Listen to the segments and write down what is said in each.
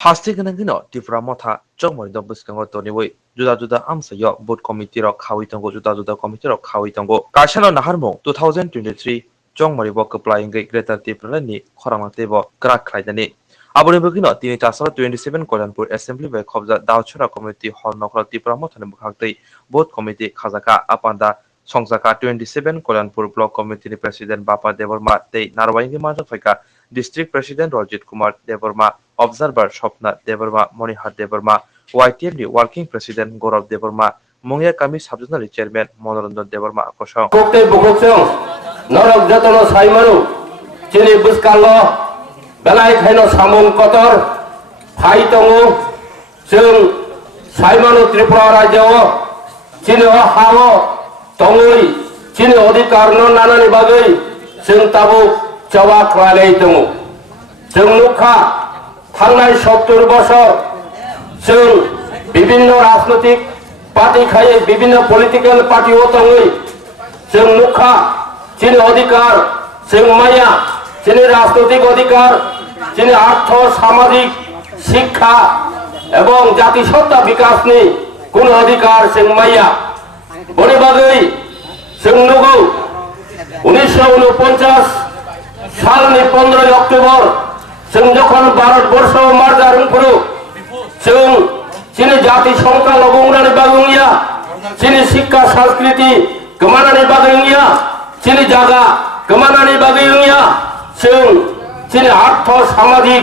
Hasti kenangino Tripura motha chongmori do buskango toniwoi juda amsayo board committee rok khawi tongo juda committee rok khawi tongo kaisano naharmo 2023 chongmori bo apply ngai Greater Tripura ni khorangmate bo krak khlaidani aboni bugino tini tasara 27 Kolyanpur Assembly by khobja Daochura committee hall nokra Tripura motha ni bukhaktei board committee khajaka apanda songjaka 27 Kolyanpur block committee ni president Bapa Deborma tei Narwaingi majak phaika district president Rajit Kumar Deborma observer Shopna Deborma Monihar Deborma YTM ni working president Gaurav Deborma Mongya Kami subsidiary chairman Manoranjan Deborma akosong kokte bukokjong norok jatono saimanu chini buskango belai khaino samung kotor phai tongo जों saimanu Tripura rajyo chini hawo tongoi chini अधिकार no nanani bagai जों tabuk jawab khalai tongo जों nukha थांनाय 70 বছর जों বিভিন্ন রাজনৈতিক party খাই বিভিন্ন পলিটিক্যাল পার্টি ও তঙ্গই जों नुखा যিনি অধিকার जों মাইয়া যিনি রাজনৈতিক অধিকার যিনি আর্থ সামাজিক শিক্ষা এবং জাতিসত্তা বিকাশ নি কোন অধিকার जों মাইয়া বনে বাগৈ जों नुगौ 1949 সালनि 15 অক্টোবর जों যখন ভারতবর্ষ মারজারুং পুরো जों যিনি জাতি সংখ্যালঘু বাগুইয়া যিনি শিক্ষা সংস্কৃতি গমানানি বাগুইয়া যিনি জায়গা গমানানি বাগুইয়া जों যিনি আর্থ সামাজিক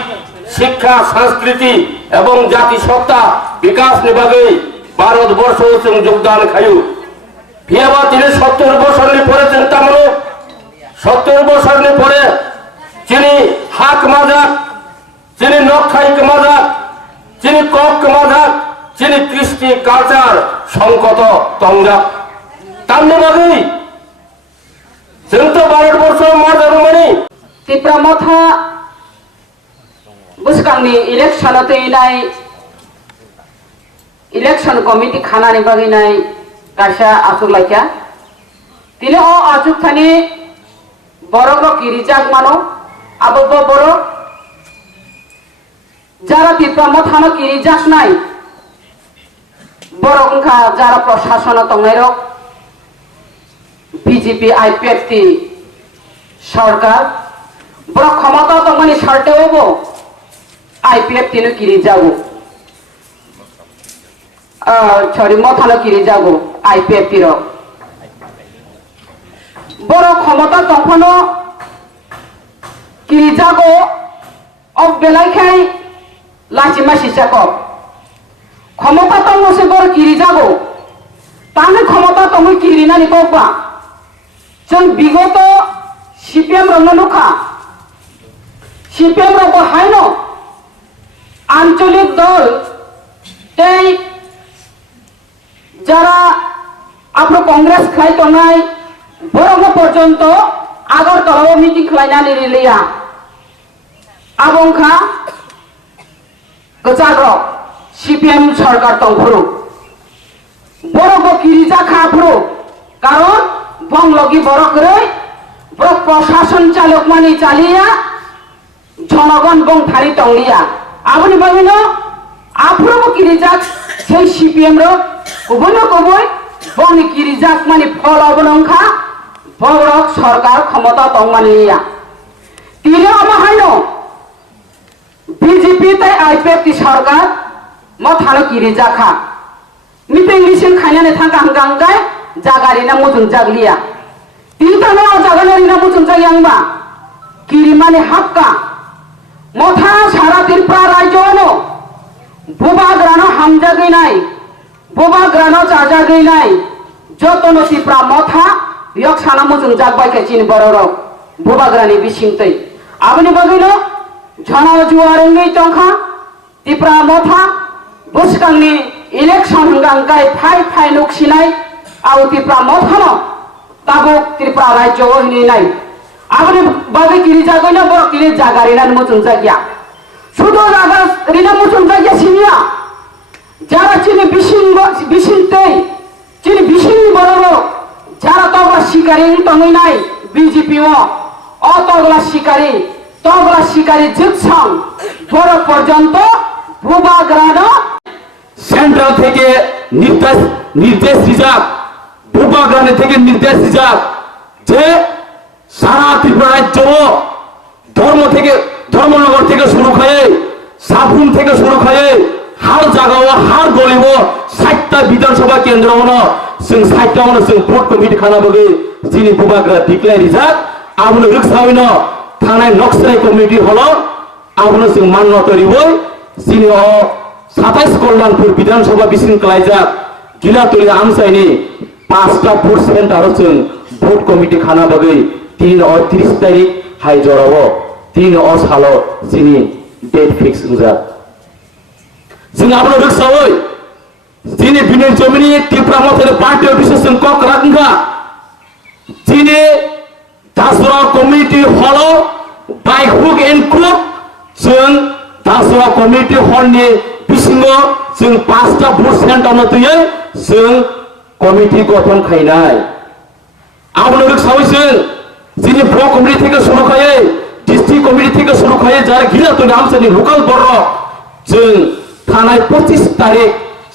শিক্ষা সংস্কৃতি এবং জাতিসত্তা বিকাশ নিবাগৈ ভারতবর্ষ जों যোগদান খায়ু ভিয়াবা তিনি 70 বছরনি পরে চিন্তামূলক 70 বছরনি পরে যিনি হাক মাজাক যিনি নখাইক মাজাক যিনি কক মাজাক যিনি কৃষ্টি কালচার সংকট তঙ্গা তামনি বাগৈ जों তো Bharatvarsha মাজারুমানি Tripura motha buskangni election teinai election committee khanani baginai kaisa achuk laikya tini o achuk thani borok kirijak mano abobbo borok যারা Tripura motha no kirijak nai borok kha jara প্রশাসন তংনাই rok BJP IPFT সরকার বড় ক্ষমতা তংমানি সারতে হবো IPFT নো কিরিজাগো সরি মথা নো কিরিজাগো আইপিএফটি rok বড় ক্ষমতা তংফানো কিরিজাগো অব বেলাইখাই লাচিমা সিসাকক ক্ষমতা তংসে বড় কিরিজাগো তানে ক্ষমতা তংই কিরিনানি কবা जों বিগত সিপিএম রঙ্গনুখা সিপিএম রব হাইনো আঞ্চলিক দল এই যারা আপনি কংগ্রেস খাই তনাই বরং পর্যন্ত আগরতলাও মিটিং খাইনানি রিলিয়া আবংখা গজাগ্র সিপিএম সরকার তংফুরু বরং কিরিজা খাফুরু কারণ বংলগি বরকরে প্রশাসন চালক মানি চালিয়া জনগণ বং থারি তংলিয়া আপনি ভাবিন আফুরব কিরিজাক সেই সিপিএম র কবন কবই বং কিরিজাক মানি ফল অবনংখা বড়ক সরকার ক্ষমতা তংমানিয়া তিরে অবহাইন বিজেপি তাই আইপিএফটি সরকার মথানো কিরিজাখা মিটিং মিছিল খাইনানে থাকা হাঙ্গাঙ্গায় জাগারিনা মুজুন জাগলিয়া তিনটানো জাগারিনা মুজুন জাগিয়াংবা কিরিমানে হাক্কা মথা সারা Tripura রাজ্যনো বুবাগ্রানো হামজাগৈ নাই বুবাগ্রানো চাজাগৈ নাই যতনো Tripura মথা ইয়ক সানা মুজুন জাগবাইকে চিন বড়রক বুবাগ্রানি বিসিংতৈ আপনি বাগৈনো ঝনাও জুয়ারেঙ্গৈ তংখা Tripura মথা বুসকাংনি ইলেকশন হাঙ্গাঙ্গাই ফাই নুকসিনাই আউ Tripura মথানো তাবুক Tripura রাজ্য হইনি নাই আপনি বাগে কিরিজা কইনা বড় কিরি জাগারিনা মুচুন জাগিয়া শুধু জাগা রিনা মুচুন জাগিয়া সিনিয়া যারা চিনি বিশিংতেই চিনি বিশিং বড় যারা তগলা শিকারি তংই নাই বিজেপি ও তগলা শিকারি জিতছং বড় পর্যন্ত সেন্ট্রাল থেকে নির্দেশ রিজার্ভ পূর্বাগ্রামে থেকে নির্দেশ রিজার্ভ যে সারা ত্রিপুরা রাজ্য ধর্মনগর থেকে শুরু করে সাবরুম থেকে শুরু করে হার জায়গা হার গলিব 60টা বিধানসভা কেন্দ্র जों 60টা जों भोट कमिटि खानाबोगे जिनि बुबाग्रा डिक्लेयार रिजार्भ आबनो रिक्साविनो थानाय नक्साय कमिटि हलो आबनो जों मान्य तरिबो जिनि 27 कल्याणपुर विधानसभा बिसिन कलाइजाक गिलातुलि आमसाइनि 5टा भोट सेन्टार जों भोट कमिटि खानाबोगे 30 तारिख हाइ जरावो 3 सालो जिनि डेट फिक्स जाक जों आबनो रिक्सावै जिनि बिनि जमिनि त्रिपुरा मथानि पार्टी अफिस जों कक राखा जिनि दासरा कमिटि हलो बाय हुक एन्ड क्रुक जों दासरा कमिटि हलनि बिसिङाव जों 5टा भोट सेन्टार नतुयै जों कमिटि गठन खायनाय आबनो रिक्सावै जों जिनि ब्लक कमिटि থেকে শুরু খায় डिस्ट्रिक्ट कमिटि থেকে শুরু খায় যারা गिलातुलि आमसानि लोकाल बर जों थानाय 25 तारिख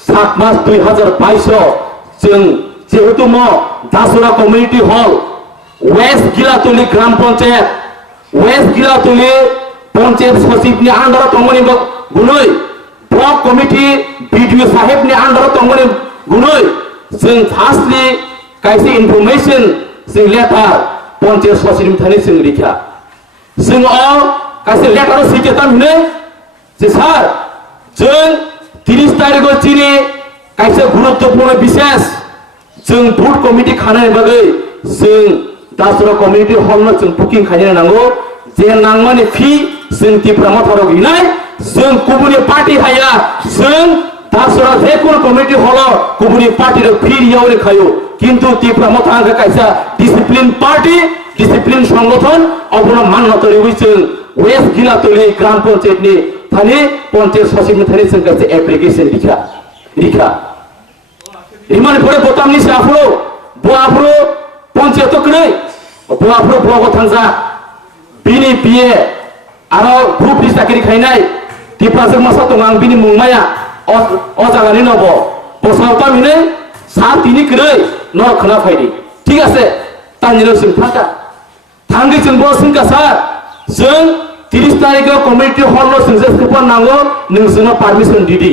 7 मास 2022 जों जेहेतु दासरा कमिटि हल वेस्ट गिलातुलि ग्राम पंचायत वेस्ट गिलातुलि पंचायत सचिवनि आन्दाराव दंमोन गुनै ब्लक कमिटि बिडिअ साहेबनि आन्दाराव दंमोन गुनै जों फार्स्टलि कायसे इनफरमेशन जों लेटार पंचायत सचिवनि थाखाय जों रिखा जों कायसे लेटार सैथोथाम होनो जे सार जों 30 तारिख चिनि कायसे गुरुत्वपूर्ण विशेष जों भोट कमिटि खानाय बागै जों दासरा कमिटि हलनो जों बुकिं खायनो नांगौ जे नांमानि फी जों त्रिपुरा मथाराव गैनाय जों गुबुननि पार्टी हाया जों दासरा जेकुनु कमिटि हलाव गुबुननि पार्टीर फी रियावनि खायो किन्तु त्रिपुरा मथाराव कायसा डिसिप्लिन पार्टी डिसिप्लिन संगठन अबनो मान्यतारि जों वेस्ट गिलातुलि ग्राम पंचायतनि थाने पंचायत सचिवनि थाने जों कायसे एप्लिकेशन रिखा इमान परे बोतामनि साफ्रो बुआफ्रो पंचायत कनै बुआफ्रो ब्लक थांजा बिनि पिए आरो ग्रुप लिस्टाकिरि खायनाय त्रिपुराजों मासा दं आं बिनि मुंमाया अजागानि नब बसावता मिनै सा तिनि करै न खोना फायदि ठीक আছে तानिनो जों थांगा थांगै जों बसंका सार जों 30 तारिखआव कमिटि हलनो जों जे पेपार नांगौ नोंसोरनो पारमिशन दिदि